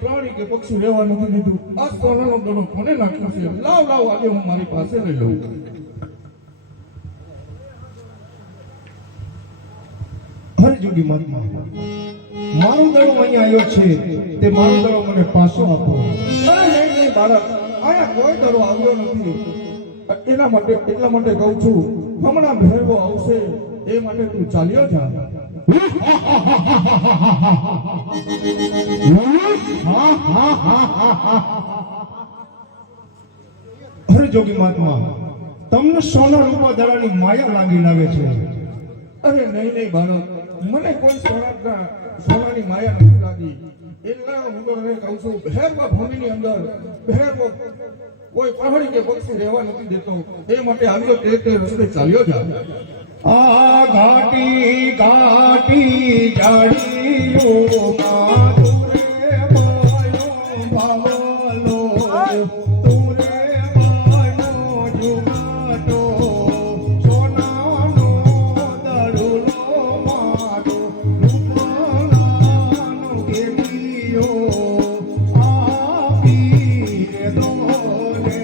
પ્રાણી કે પક્ષી રહેવા નથી દીધું. આ સોનાનો દડો કોને નાખ્યો છે? લાવ લાવ આજે હું મારી પાસે લઈ લઉં. હરજુગી મહાત્મા, મારો દડો અહીંયા આવ્યો છે, તે મારો દડો મને પાછો આપો. નહીં નહીં બાળક, અહીંયા કોઈ દડો આવ્યો નથી. એટલા માટે કહું છું, હમણાં ભેરવો આવશે એ માટે તું ચાલ્યો જા. અરે જોગી મહાત્મા, તમને સોના રૂપા દડાની માયા લાગે છે. અરે નહીં બાળક, મને કોઈ સોનાની માયા નથી લાગી. એટલા હું તો કહું છું, ભેરવા ભૂમિની અંદર ભેરવો કોઈ પહાડી કે પક્ષી રહેવા નથી દેતો. એ માટે આવ્યો તે રસ્તે ચાલ્યો જા. આ ઘાટી ઘાટી જાડીઓ માતુરે માયો ભાવલો તુરે માયો જુગાટો સોનાનો દડુલો મારો રૂપલાનો કેડિયો આપી દોને.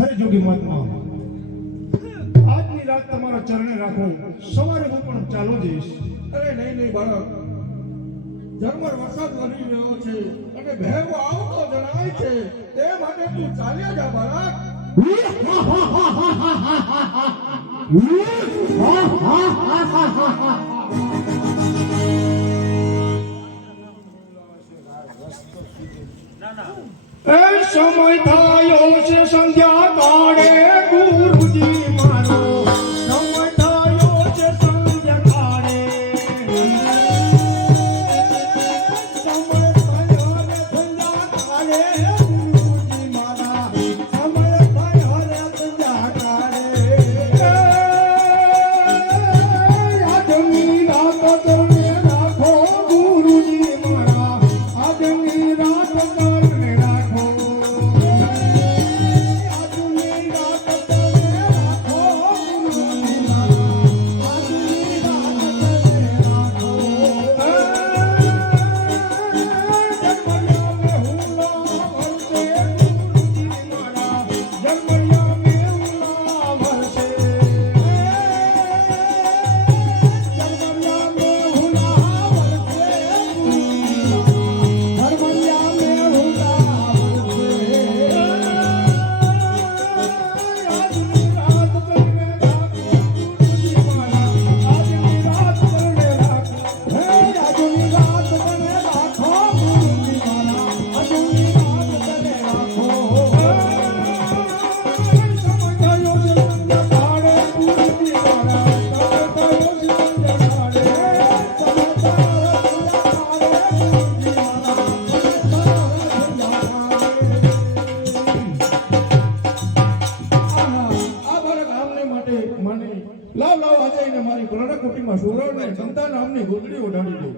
હરજોગી મહાત્મા, આજની રાત તમારા ચરણે રાખો, સવારે હું પણ ચાલો જઈશ. અરે નહીં બાળક, ઝરમર વરસાદ વધી રહ્યો છે અને ભેરવો આવતો જણાય છે, તે માટે તું ચાલ્યા જા બાળક. એ સમય થયો છે સંધ્યા કાળે ગુરુજી મારો, સમય થયો છે સંધ્યા કાળે, સમય થયો રે સંધ્યા કાળે ગુરુજી મારા, સમય થયો રે સંધ્યા કાળે. આજની રાત તમે રાખો ગુરુજી મારા, આજની રાત તમે રાખો. ગામની ગોદડી ઓઢાડી દઉં.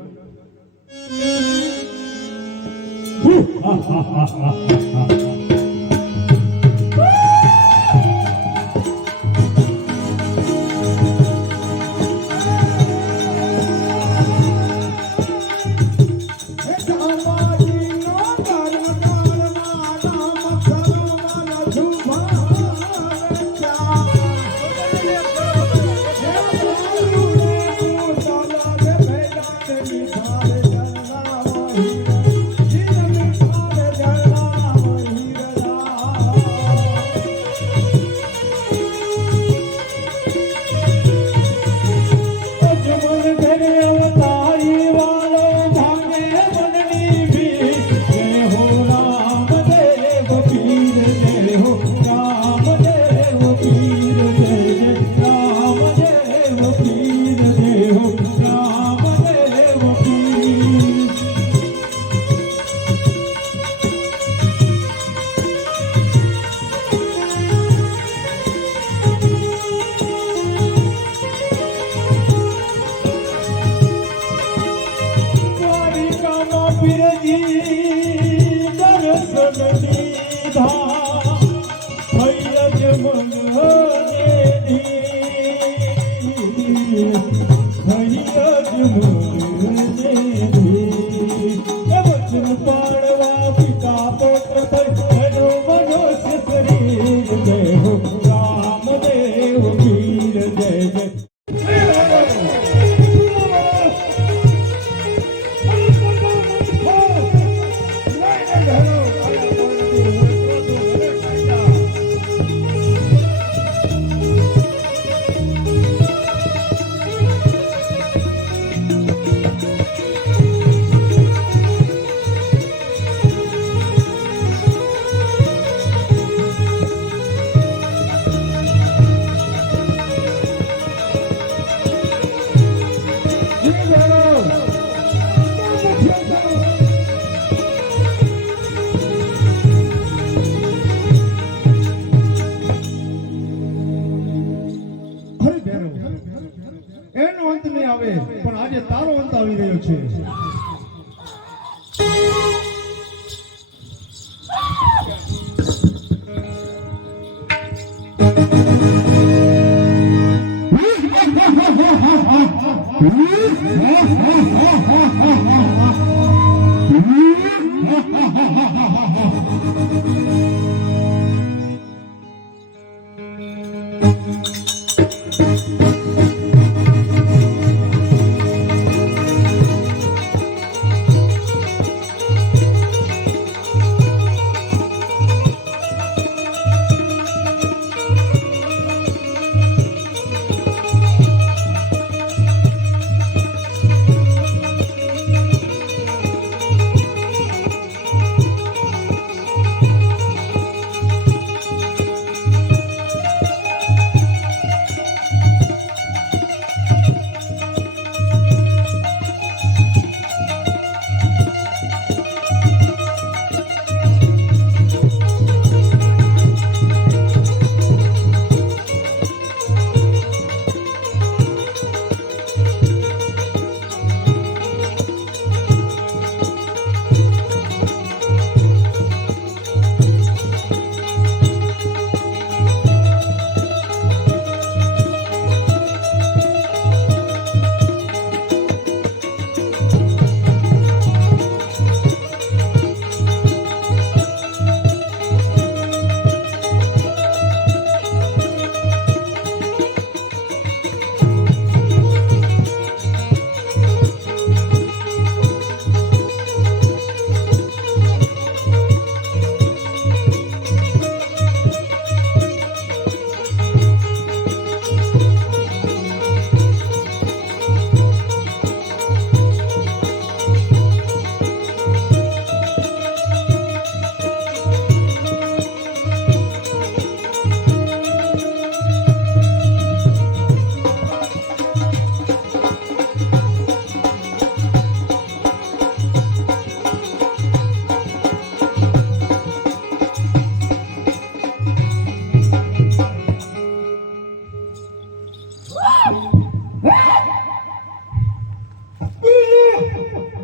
એનો અંત નહીં આવે, પણ આજે તારો અંત આવી રહ્યો છે.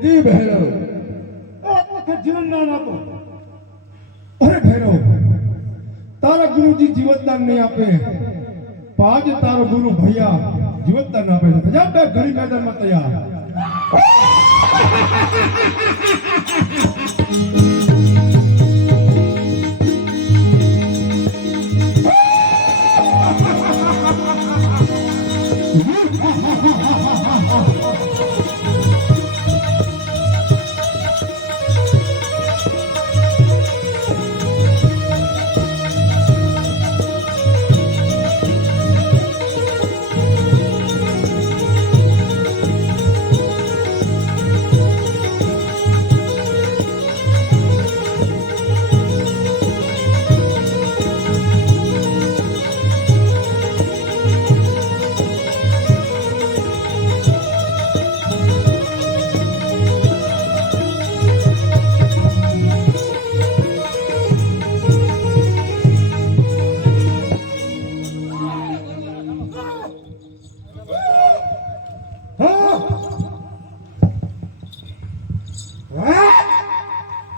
જી ભૈરવ. એક વખત જીવન દાન આપો. અરે ભૈરવ, તારા ગુરુજી જીવતદાન નહીં આપે, તો આજે તારો ગુરુ ભૈયા જીવતદાન આપે છે. જા બે ઘડી મેદાનમાં તૈયાર.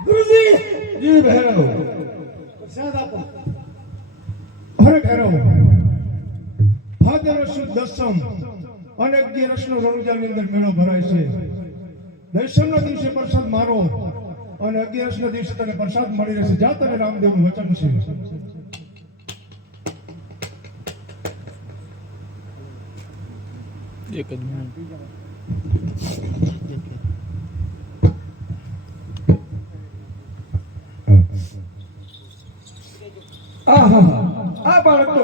ગુરુજી જી ભૈરવ. પ્રસાદ આપો. અરે ભૈરવ, ભાદરવા સુદ દસમ અને 11 રણુજાની અંદર મેળો ભરાય છે. દસમના દિવસે પ્રસાદ મારો અને 11ના દિવસે તને પ્રસાદ મળી રહેશે. જા, તને રામદેવનું વચન છે. એક જ મિનિટ. આહા, આ બાળક તો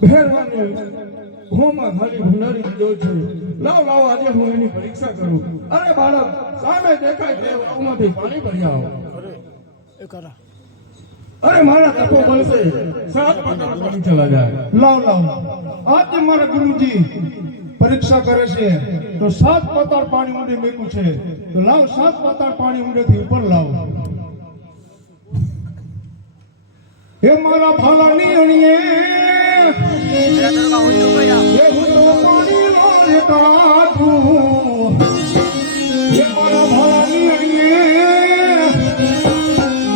ભૈરવાની હોમાં ખાલી ભંડારી દીધો છે. લાવ લાવ, આજે હું એની પરીક્ષા કરું. અરે બાળક, સામે દેખાય તે વાવમાંથી પાણી ભરી આવો. અરે મારા તપો બળશે 7 પાતાળ પાણી ચલા જાય. લાવ લાવ, આજે મારા ગુરુજી પરીક્ષા કરે છે તો 7 પાતાળ પાણી ઊંડે મેકું છે. તો લાવ, 7 પાતાળ પાણી ઊંડેથી ઉપર લાવ. હે મારા ભાલાની અણીએ, હે હું તો પાણી લોરે કાઢું. હે મારા ભાલાની અણીએ,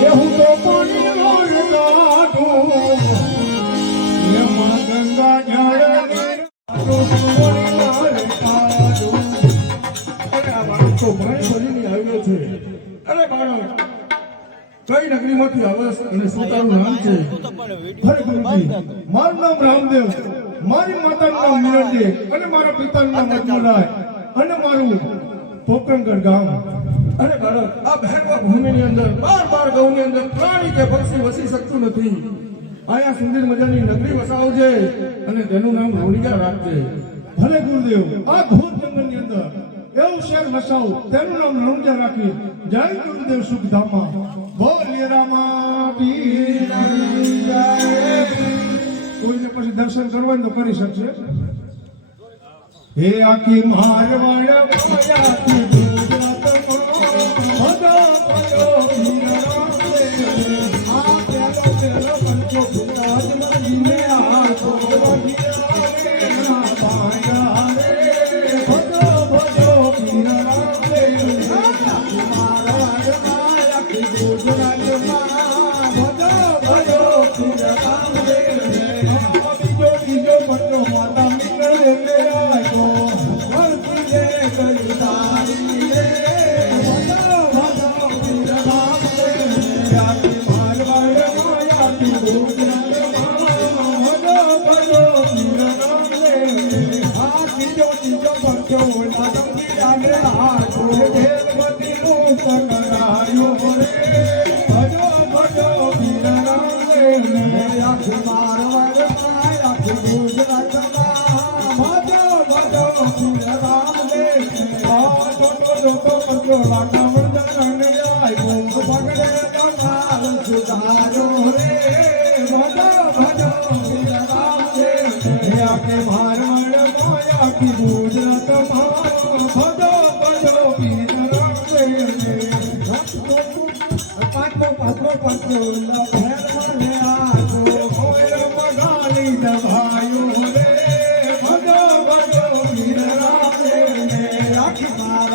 હે હું તો પાણી લોરે કાઢું. હે માં ગંગા જળ અરે આ બાળક તો પાણી ભરીને આવ્યો છે. અરે બાળક, કઈ નગરીમાંથી આવસ અને શું તારું નામ છે? અરે ગુરુજી, મારું નામ રામદેવ, મારી માતાનું નામ નિરંજય અને મારા પિતાનું નામ અજમલરાય અને મારું પોકરણગઢ ગામ. અરે બાળક, આ ભૈરવા ભૂમિની અંદર 12 ગૌની અંદર પ્રાણી કે પક્ષી વસી શકતું નથી. અહીંયા સુંદર મજાની નગરી વસાવજે અને તેનું નામ રણુજા રાખજે. ભલે ગુરુદેવ, આ ઘોર જંગલની અંદર એવું શહેર વસાવું, તેનું નામ રણુજા રાખી. જય ગુરુદેવ સુખધામા. બોલીએ રામા પીરની જય. કોઈને પછી દર્શન કરવા તો કરી શકશે. હે આખી મારવાડ માયાથી ગુજરાતમાં ભગા ભજો પીર રામદેવ. આ પેલો પેલો પંચો ગુજરાતમાં જીને આખો વગીરાવે ના પાયા રે. ભજો ભજો પીર રામદેવ. આખી મારવાડ માયાથી ગુજરાતમાં ભજો ભજો પીર રામદેવ. બીજો પંચો માતા મિત્ર રે આયો.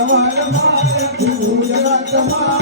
મારવાડ તમારા